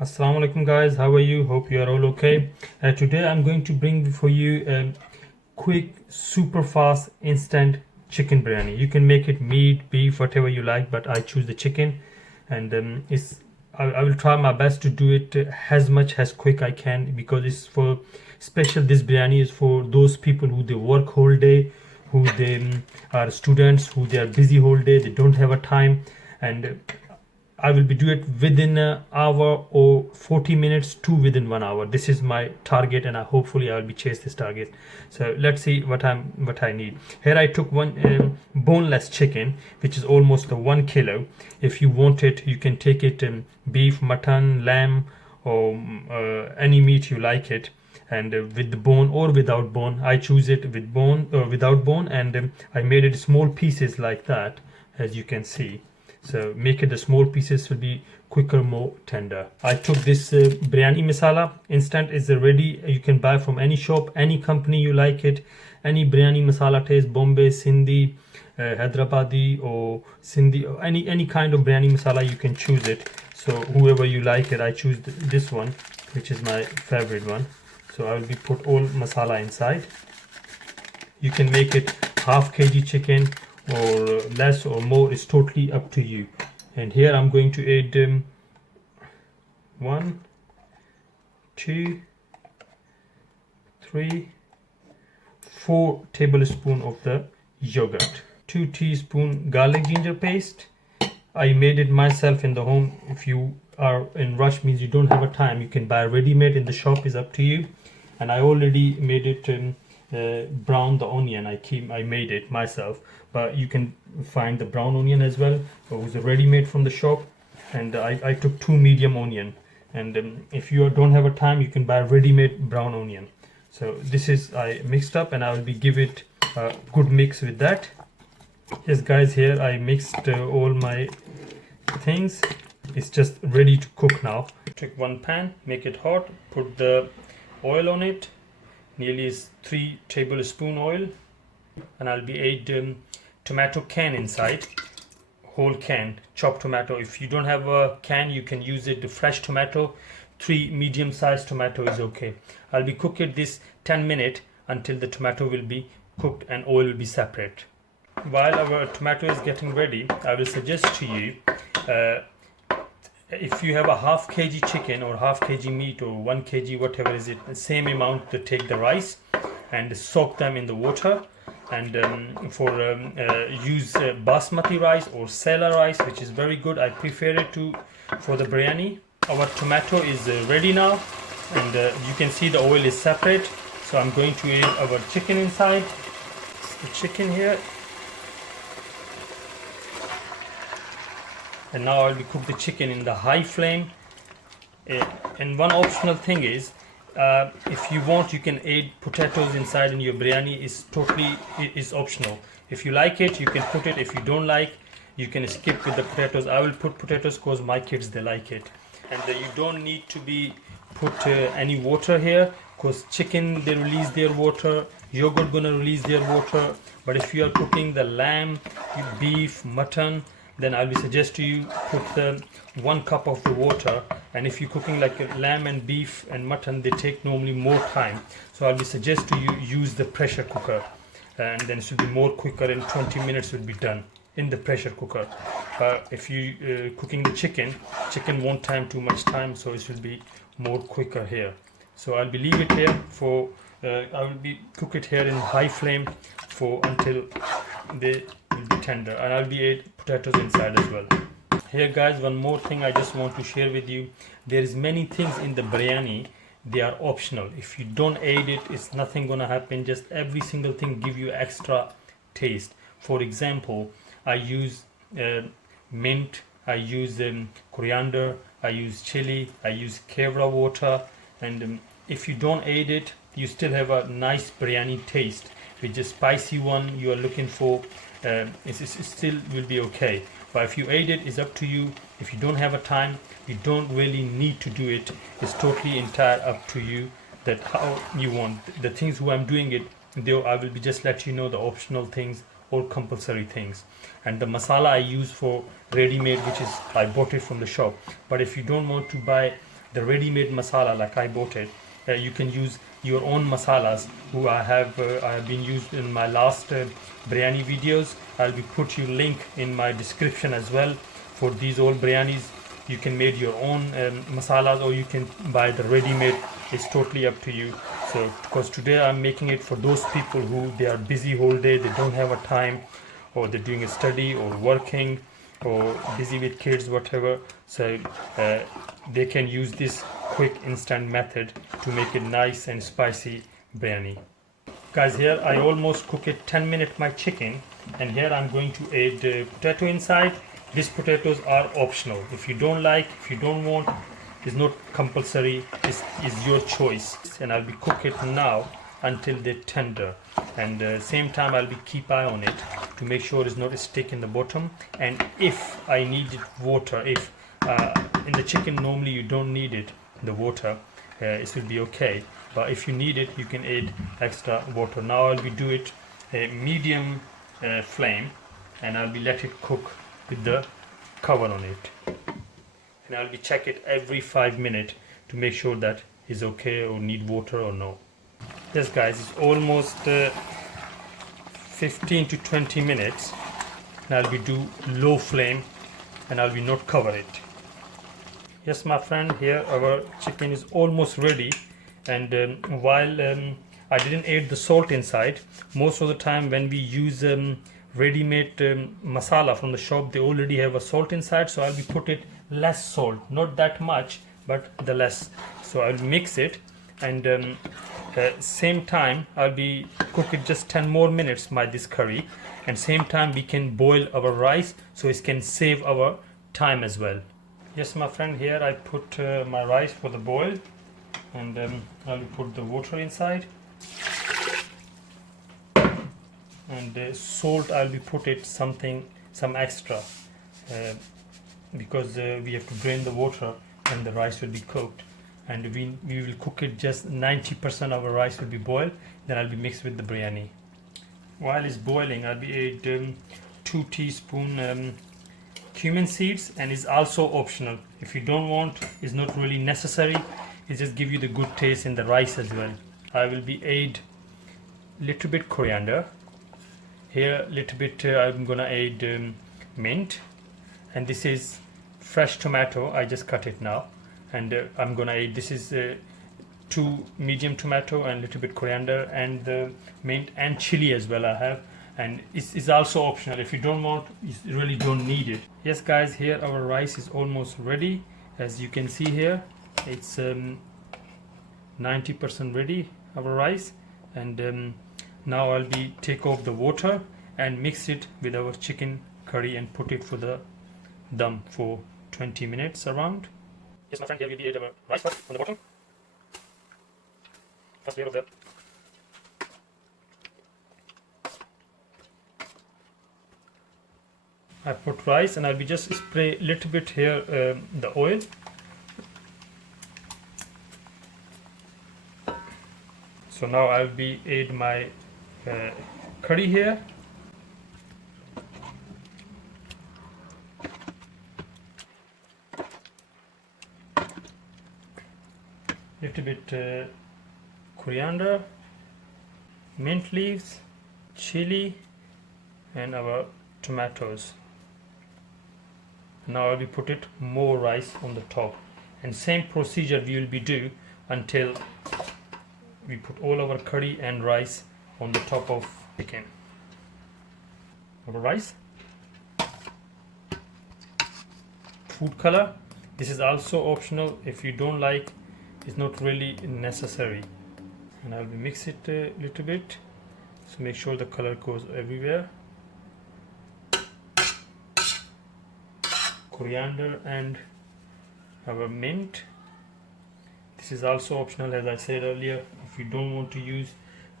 Assalamu alaikum guys, how are you? Hope you are all okay. Today I'm going to bring for you a quick, super fast, instant chicken biryani. You can make it meat, beef, whatever you like, but I choose the chicken, and I will try my best to do it as much as quick I can, because it's for special. This biryani is for those people who they work whole day, who they are students, who they are busy whole day, they don't have a time, and I will be do it within an hour or 40 minutes to within 1 hour. This is my target, and hopefully I will be chase this target. So let's see what I need. Here I took one boneless chicken, which is almost the 1 kilo. If you want it, you can take it beef, mutton, lamb, or any meat you like it, and with the bone or without bone. I choose it with bone or without bone, and I made it small pieces like that, as you can see. So make it the small pieces will be quicker, more tender. I took this biryani masala. Instant is ready. You can buy from any shop, any company you like it. Any biryani masala taste, Bombay, Sindhi, Hyderabadi, or Sindhi, or any kind of biryani masala you can choose it. So whoever you like it, I choose this one, which is my favorite one. So I will be put all masala inside. You can make it half kg chicken or less or more, is totally up to you. And here I'm going to add 1 2 3 4 tablespoons of the yogurt, 2 teaspoons garlic ginger paste. I made it myself in the home. If you are in rush, means you don't have a time, you can buy ready-made in the shop, is up to you. And I already made it brown the onion. I made it myself, but you can find the brown onion as well. It was ready-made from the shop, and I took 2 medium onion. And if you don't have a time, you can buy ready-made brown onion. So this is I mixed up, and I will be give it a good mix with that. Yes guys, here I mixed all my things. It's just ready to cook now. Take one pan, make it hot, put the oil on it. Nearly is 3 tablespoon oil, and I'll be add tomato can inside, whole can, chopped tomato. If you don't have a can, you can use it the fresh tomato. 3 medium sized tomato is okay. I'll be cooking this 10 minutes until the tomato will be cooked and oil will be separate. While our tomato is getting ready, I will suggest to you, if you have a half kg chicken or half kg meat or 1 kg, whatever is it, the same amount, to take the rice and soak them in the water. And use basmati rice or sela rice, which is very good. I prefer it for the biryani. Our tomato is ready now, and you can see the oil is separate. So I'm going to add our chicken inside. The chicken here. And now I'll be cook the chicken in the high flame. And one optional thing is, if you want, you can add potatoes inside in your biryani. Is optional. If you like it, you can put it. If you don't like, you can skip with the potatoes. I will put potatoes because my kids, they like it. And you don't need to be put any water here, because chicken, they release their water, yogurt gonna release their water. But if you are cooking the lamb, beef, mutton, then I'll be suggest to you put the 1 cup of the water. And if you're cooking like lamb and beef and mutton, they take normally more time. So I'll be suggest to you use the pressure cooker, and then it should be more quicker. In 20 minutes will be done in the pressure cooker. If you cooking the chicken won't time too much time, so it should be more quicker here. So I'll be leave it here for I will be cook it here in high flame for until they will be tender, and I'll be add potatoes inside as well. Here guys, one more thing I just want to share with you. There is many things in the biryani, they are optional. If you don't add it, it's nothing gonna happen. Just every single thing give you extra taste. For example, I use mint, I use coriander, I use chili, I use kevra water. And if you don't add it, you still have a nice biryani taste. With the spicy one you are looking for, it still will be okay. But if you add it, it's up to you. If you don't have a time, you don't really need to do it. It's totally entire up to you, that how you want the things. Who I'm doing it, though, I will be just let you know the optional things or compulsory things. And the masala I use for ready-made, which is I bought it from the shop. But if you don't want to buy the ready-made masala like I bought it. You can use your own masalas who I have been used in my last biryani videos. I'll be put you link in my description as well for these all biryanis. You can make your own masalas, or you can buy the ready-made. It's totally up to you. So because today I'm making it for those people who they are busy whole day, they don't have a time, or they're doing a study or working or busy with kids, whatever. So they can use this quick instant method to make it nice and spicy biryani. Guys, here I almost cook it 10 minutes my chicken, and here I'm going to add potato inside. These potatoes are optional. If you don't like, if you don't want, it's not compulsory. It's your choice. And I'll be cook it now until they're tender. And same time I'll be keep eye on it to make sure it's not a stick in the bottom. And if I needed water, if in the chicken normally you don't need it, the water, it will be okay. But if you need it, you can add extra water. Now I'll be do it medium flame, and I'll be let it cook with the cover on it, and I'll be check it every 5 minutes to make sure that it's okay or need water or no. Yes guys, it's almost 15 to 20 minutes, and I'll be do low flame, and I'll be not cover it. Yes my friend, here our chicken is almost ready. And while I didn't add the salt inside, most of the time when we use ready-made masala from the shop, they already have a salt inside, so I'll be put it less salt, not that much, but the less. So I'll mix it, and same time I'll be cook it just 10 more minutes by this curry, and same time we can boil our rice, so it can save our time as well. Yes my friend, here I put my rice for the boil, and I'll put the water inside, and salt I'll be put it some extra because we have to drain the water and the rice will be cooked, and we will cook it just 90% of our rice will be boiled, then I'll be mixed with the biryani. While it's boiling, I'll be add 2 teaspoon cumin seeds, and it's also optional. If you don't want, it's not really necessary. It just give you the good taste in the rice as well. I will be add little bit coriander. Here little bit I'm gonna add mint, and this is fresh tomato. I just cut it now, and I'm gonna add this is 2 medium tomato and little bit coriander and the mint and chili as well I have, and it's also optional. If you don't want, you really don't need it. Yes guys, here our rice is almost ready. As you can see here, it's 90% ready, our rice, and now I'll be take off the water and mix it with our chicken curry and put it for the dum for 20 minutes around. Yes my friend, here we'll be add our rice first on the bottom, first layer of that. I put rice, and I'll be just spray a little bit here the oil. So now I'll be add my curry here. Little bit coriander, mint leaves, chili, and our tomatoes. Now I'll be put it more rice on the top, and same procedure we will be do until we put all our curry and rice on the top of chicken. Our rice, food color, this is also optional. If you don't like, it's not really necessary. And I'll be mix it a little bit, so make sure the color goes everywhere. Coriander and our mint. This is also optional, as I said earlier. If you don't want to use,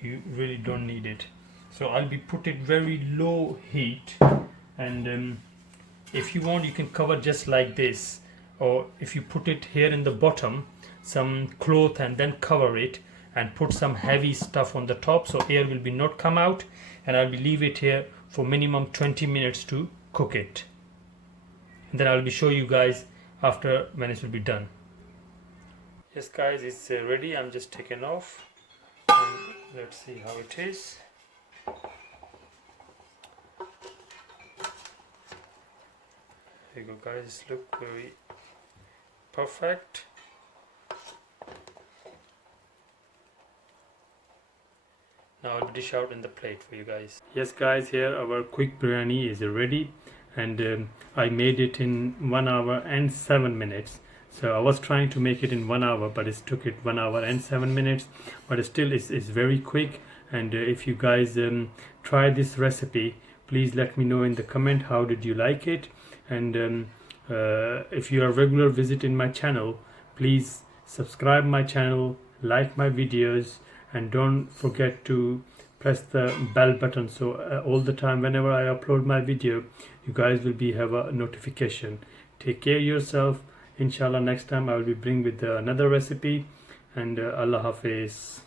you really don't need it. So I'll be put it very low heat, and if you want, you can cover just like this, or if you put it here in the bottom, some cloth, and then cover it and put some heavy stuff on the top, so air will be not come out, and I'll be leave it here for minimum 20 minutes to cook it. And then I'll be show you guys after when it will be done. Yes guys, it's ready. I'm just taking off and let's see how it is. There you go guys, look very perfect. Now I'll dish out in the plate for you guys. Yes guys, here our quick biryani is ready, and I made it in 1 hour and 7 minutes. So I was trying to make it in 1 hour, but it took it 1 hour and 7 minutes. But still, it's very quick. And if you guys try this recipe, please let me know in the comment how did you like it. And if you are a regular visit in my channel, please subscribe my channel, like my videos, and don't forget to press the bell button, so all the time whenever I upload my video, you guys will have a notification. Take care of yourself. Inshallah, next time I will be bring with another recipe, and Allah Hafiz.